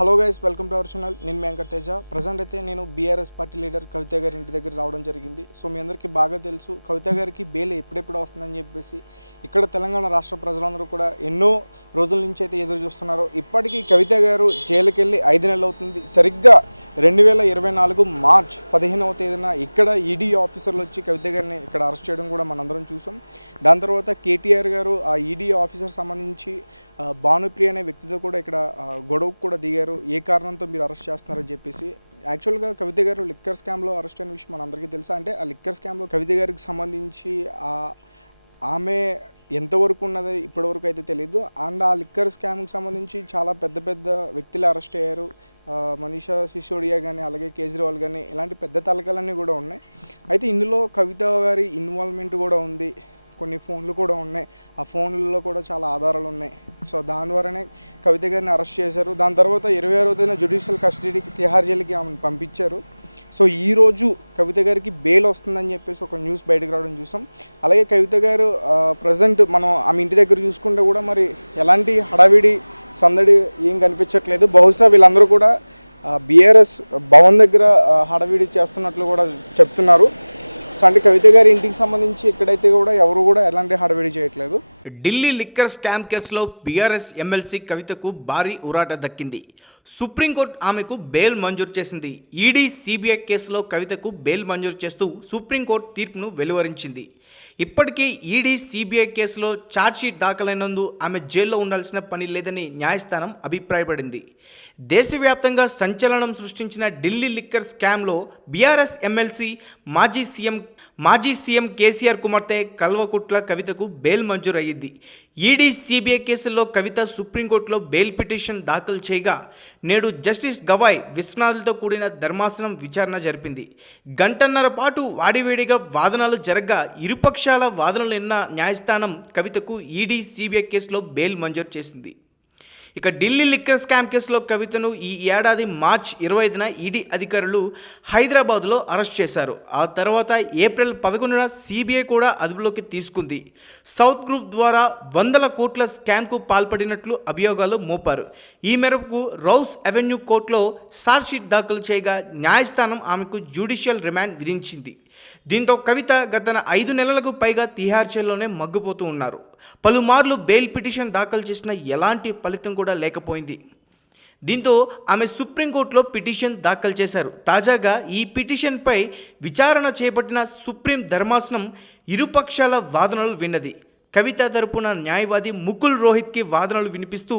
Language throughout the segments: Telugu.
Hello guys, welcome to our channel. నేను మీ యాంకర్ తేజ. ప్రజెంట్ అయితే నేను బీఆర్ఎస్ పార్టీ లీడర్ కవిత గారి ఇంటి దగ్గర రావడం జరిగింది. సో మీ అందరికీ బాగా తెలుసు కవిత గారికి బెయిల్ ఎప్పుడెప్పుడు వస్తుందని చెప్పేసి ఇక్కడ తెలంగాణ రాష్ట్ర ప్రజలందరూ కూడా ఎన్నో రోజుల నుంచి అయితే ఎదురు చూస్తున్నారు. ఇప్పటికీ కవిత గారు జైలుకి వెళ్ళి 5 నెలలు అవుతుంది. సరిగ్గా 2024 మార్చ్ 15వ తేదీన ఇక్కడ ఈడీ ఆఫీసర్లు వచ్చి కవిత గారిని ఇక్కడ అరెస్ట్ చేయడం కూడా మనందరం చూసాం. దాని తర్వాత కేటీఆర్ గారు ఆ ఈడీ ఆఫీసర్ సంబంధించి భానుప్రియ అనే వ్యక్తితో కూడా ఇక్కడ గొడవకు కూడా దిగారు. ఏ కారణంతో మీరు అరెస్ట్ చేస్తున్నారని చెప్పేసి. యాక్చువల్గా కవిత గారు లిక్కర్ స్కామ్లో అరెస్ట్ అయిన విషయం మనందరికీ తెలుసా. అంటే ఆ లిక్కర్ స్కామ్లో కవిత గారికి సంబంధించి ఆమె ఎంతవరకు ఉన్నది ఇప్పటివరకు అయితే తెలియదు. అండ్ ఆ లిక్కర్ స్కామ్కి సంబంధించి చాలా పెద్ద పెద్ద వ్యక్తులు అరెస్ట్ అయ్యారు. మనీషా సిసోడియా కానీ అలాగే కేజ్రీవాల్ కానీ ఇలాంటి పెద్ద తలకాలన్నీ కూడా ఉన్నాయి. అయితే ఇందులో కవిత గారి ఇన్వాల్వ్మెంట్ కూడా ఉంది. కొన్ని ఫోన్లు కూడా ఉన్నాయి. ఆ ఫోన్లలో కూడా చాలా ఆధారాలు ఉన్నాయి. సో దాని ద్వారానే కవిత గారిని అరెస్ట్ చేశారు. దాని తర్వాత 26వ తేదీన జ్యుడిషియల్ కస్టడీకి తిహార్ జైలుకి ఆమెను పంపించారు. సో ఈరోజు కవిత గారికి బెయిల్ వస్తుందని చెప్పేసి ఒక న్యూస్ బయటకు రావడం చూసాం. అలాగే కవిత గారు ప్రజెంట్ మనం ఆమె ఇంటి దగ్గర చూసుకుంటే కూడా మరి ఎలాంటి హడావిడి సందడి ఏం కనిపించట్లేదు. బహుశా వీళ్ళందరూ కూడా బీఆర్ఎస్ భవన్ దగ్గర హడావిడి చేస్తున్నట్లు కూడా చెప్తున్నారు. సో అంటే కవిత గారి ఇంటికి సంబంధించి ఇక్కడైతే కూడా ఎవరు కూడా ఎలాంటి హడావిడి చేయట్లేదు. ఢిల్లీ లిక్కర్ స్కామ్ కేసులో బీఆర్ఎస్ ఎమ్మెల్సీ కవితకు భారీ ఉరాట దక్కింది. సుప్రీంకోర్టు ఆమెకు బెయిల్ మంజూరు చేసింది. ఈడీ సిబిఐ కేసులో కవితకు బెయిల్ మంజూరు చేస్తూ సుప్రీంకోర్టు తీర్పును వెలువరించింది. ఇప్పటికే ఈడీ సిబిఐ కేసులో ఛార్జ్షీట్ దాఖలైనందు ఆమె జైల్లో ఉండాల్సిన పని లేదని న్యాయస్థానం అభిప్రాయపడింది. దేశవ్యాప్తంగా సంచలనం సృష్టించిన ఢిల్లీ లిక్కర్ స్కామ్లో బీఆర్ఎస్ ఎమ్మెల్సీ మాజీ సీఎం కేసీఆర్ కుమార్తె కల్వకుట్ల కవితకు బెయిల్ మంజూరు అయ్యింది. ఈడీ సిబిఐ కేసులో కవిత సుప్రీంకోర్టులో బెయిల్ పిటిషన్ దాఖలు చేయగా నేడు జస్టిస్ గవాయ్ విశ్వనాథ్లతో కూడిన ధర్మాసనం విచారణ జరిపింది. గంటన్నర పాటు వాడివేడిగా వాదనలు జరగ్గా ఇరుపక్షాల వాదనలు విన్న న్యాయస్థానం కవితకు ఈడీ సిబిఐ కేసులో బెయిల్ మంజూరు చేసింది. ఇక ఢిల్లీ లిక్కర్ స్కామ్ కేసులో కవితను ఈ ఏడాది మార్చి 25న ఈడీ అధికారులు హైదరాబాద్లో అరెస్ట్ చేశారు. ఆ తర్వాత ఏప్రిల్ 11న సిబిఐ కూడా అదుపులోకి తీసుకుంది. సౌత్ గ్రూప్ ద్వారా 100 కోట్ల స్కామ్కు పాల్పడినట్లు అభియోగాలు మోపారు. ఈ మేరకు రౌస్ అవెన్యూ కోర్టులో ఛార్జ్షీట్ దాఖలు చేయగా న్యాయస్థానం ఆమెకు జ్యుడిషియల్ రిమాండ్ విధించింది. దీంతో కవిత గత 5 నెలలకు పైగా తిహార్ జైల్లోనే మగ్గిపోతూ ఉన్నారు. పలుమార్లు బెయిల్ పిటిషన్ దాఖలు చేసిన ఎలాంటి ఫలితం కూడా లేకపోయింది. దీంతో ఆమె సుప్రీంకోర్టులో పిటిషన్ దాఖలు చేశారు. తాజాగా ఈ పిటిషన్పై విచారణ చేపట్టిన సుప్రీం ధర్మాసనం ఇరుపక్షాల వాదనలు విన్నది. కవిత తరపున న్యాయవాది ముకుల్ రోహిత్కి వాదనలు వినిపిస్తూ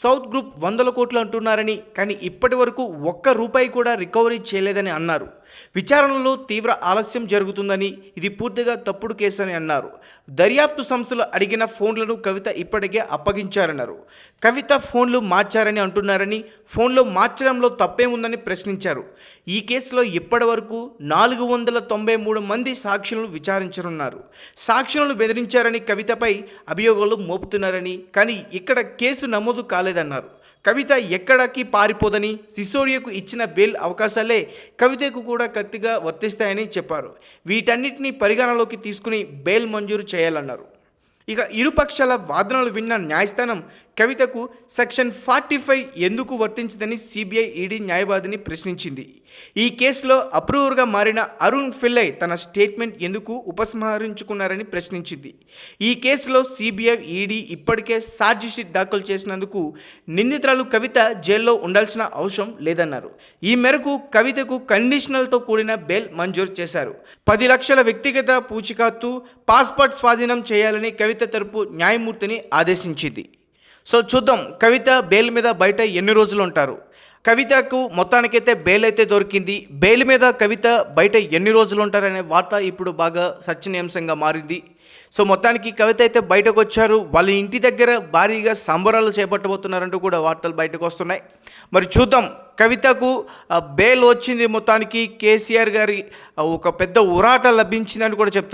సౌత్ గ్రూప్ 100 కోట్లు అంటున్నారని, కానీ ఇప్పటి వరకు ₹1 కూడా రికవరీ చేయలేదని అన్నారు. విచారణలో తీవ్ర ఆలస్యం జరుగుతుందని, ఇది పూర్తిగా తప్పుడు కేసు అని అన్నారు. దర్యాప్తు సంస్థలు అడిగిన ఫోన్లను కవిత ఇప్పటికే అప్పగించారన్నారు. కవిత ఫోన్లు మార్చారని అంటున్నారని, ఫోన్లో మార్చడంలో తప్పేముందని ప్రశ్నించారు. ఈ కేసులో ఇప్పటి వరకు 493 మంది సాక్షులను విచారించనున్నారు. సాక్షులను బెదిరించారని కవితపై అభియోగాలు మోపుతున్నారని, కానీ ఇక్కడ కేసు నమోదు కాలేదన్నారు. కవిత ఎక్కడికి పారిపోదని, సిసోడియాకు ఇచ్చిన బెయిల్ అవకాశాలే కవితకు కూడా కత్తిగా వర్తిస్తాయని చెప్పారు. వీటన్నిటిని పరిగణలోకి తీసుకుని బెయిల్ మంజూరు చేయాలన్నారు. ఇక ఇరుపక్షాల వాదనలు విన్న న్యాయస్థానం కవితకు సెక్షన్ 45 ఎందుకు వర్తించదని సిబిఐ ఈడీ న్యాయవాదిని ప్రశ్నించింది. ఈ కేసులో అప్రూవర్గా మారిన అరుణ్ పిల్లై తన స్టేట్మెంట్ ఎందుకు ఉపసంహరించుకున్నారని ప్రశ్నించింది. ఈ కేసులో సిబిఐ ఈడీ ఇప్పటికే ఛార్జ్షీట్ దాఖలు చేసినందుకు నిందితురాలు కవిత జైల్లో ఉండాల్సిన అవసరం లేదన్నారు. ఈ మేరకు కవితకు కండిషనల్తో కూడిన బెయిల్ మంజూరు చేశారు. 10 లక్షల వ్యక్తిగత పూచీకత్తు, పాస్పోర్ట్ స్వాధీనం చేయాలని కవిత తరపు న్యాయమూర్తిని ఆదేశించింది. సో చూద్దాం కవిత బెయిల్ మీద బయట ఎన్ని రోజులు ఉంటారు. కవితకు మొత్తానికైతే బెయిల్ అయితే దొరికింది. బెయిల్ మీద కవిత బయట ఎన్ని రోజులు ఉంటారనే వార్త ఇప్పుడు బాగా చర్చనీయాంశంగా మారింది. సో మొత్తానికి కవిత అయితే బయటకు వచ్చారు. వాళ్ళ ఇంటి దగ్గర భారీగా సంబరాలు చేపట్టబోతున్నారంటూ కూడా వార్తలు బయటకు వస్తున్నాయి. మరి చూద్దాం కవితకు బెయిల్ వచ్చింది. మొత్తానికి కేసీఆర్ గారి ఒక పెద్ద ఉరాట లభించిందని కూడా చెప్తున్నారు.